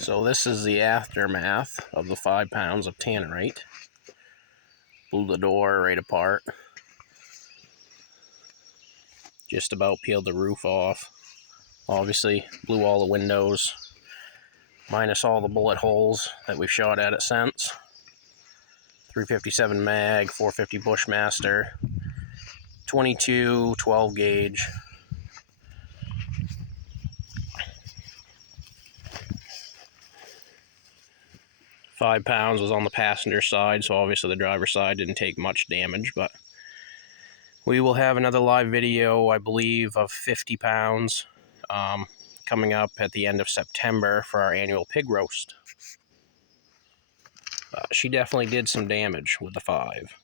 So this is the aftermath of the 5 pounds of tannerite. Blew the door right apart. Just about peeled the roof off. Obviously blew all the windows, minus all the bullet holes that we've shot at it since. 357 mag, 450 Bushmaster, 22 12 gauge. £5 was on the passenger side, so obviously the driver's side didn't take much damage, but we will have another live video, I believe, of 50 pounds coming up at the end of September for our annual pig roast. She definitely did some damage with the 5.